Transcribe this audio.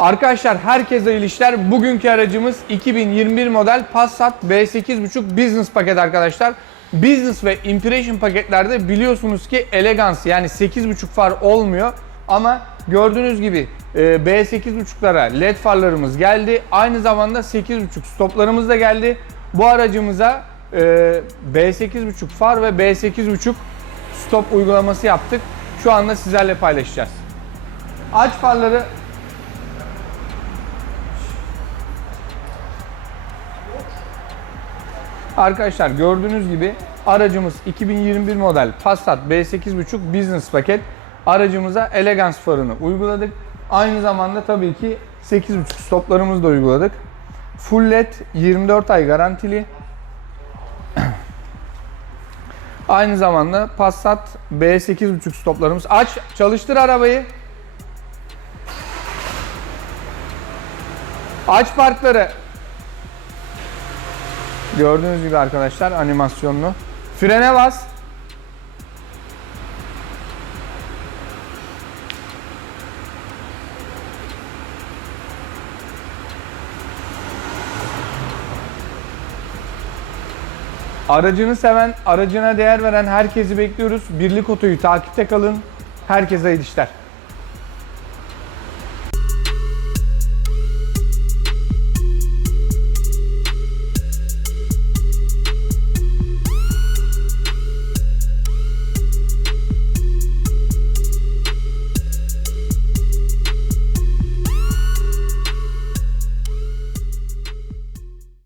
Arkadaşlar herkese iyi işler. Bugünkü aracımız 2021 model Passat B8.5 Business paket arkadaşlar. Business ve Impression paketlerde biliyorsunuz ki Elegance yani 8.5 far olmuyor. Ama gördüğünüz gibi e, B8.5'lara LED farlarımız geldi. Aynı zamanda 8.5 stoplarımız da geldi. Bu aracımıza e, B8.5 far ve B8.5 stop uygulaması yaptık. Şu anda sizlerle paylaşacağız. Aç farları Arkadaşlar gördüğünüz gibi aracımız 2021 model Passat B8.5 Business paket. Aracımıza Elegance farını uyguladık. Aynı zamanda tabii ki 8.5 stoplarımızı da uyguladık. Full LED 24 ay garantili. Aynı zamanda Passat B8.5 stoplarımız. Aç, çalıştır arabayı. Aç parkları. Gördüğünüz gibi arkadaşlar animasyonlu. Frene bas. Aracını seven, aracına değer veren herkesi bekliyoruz. Birlik Oto'yu takipte kalın. Herkese iyi işler.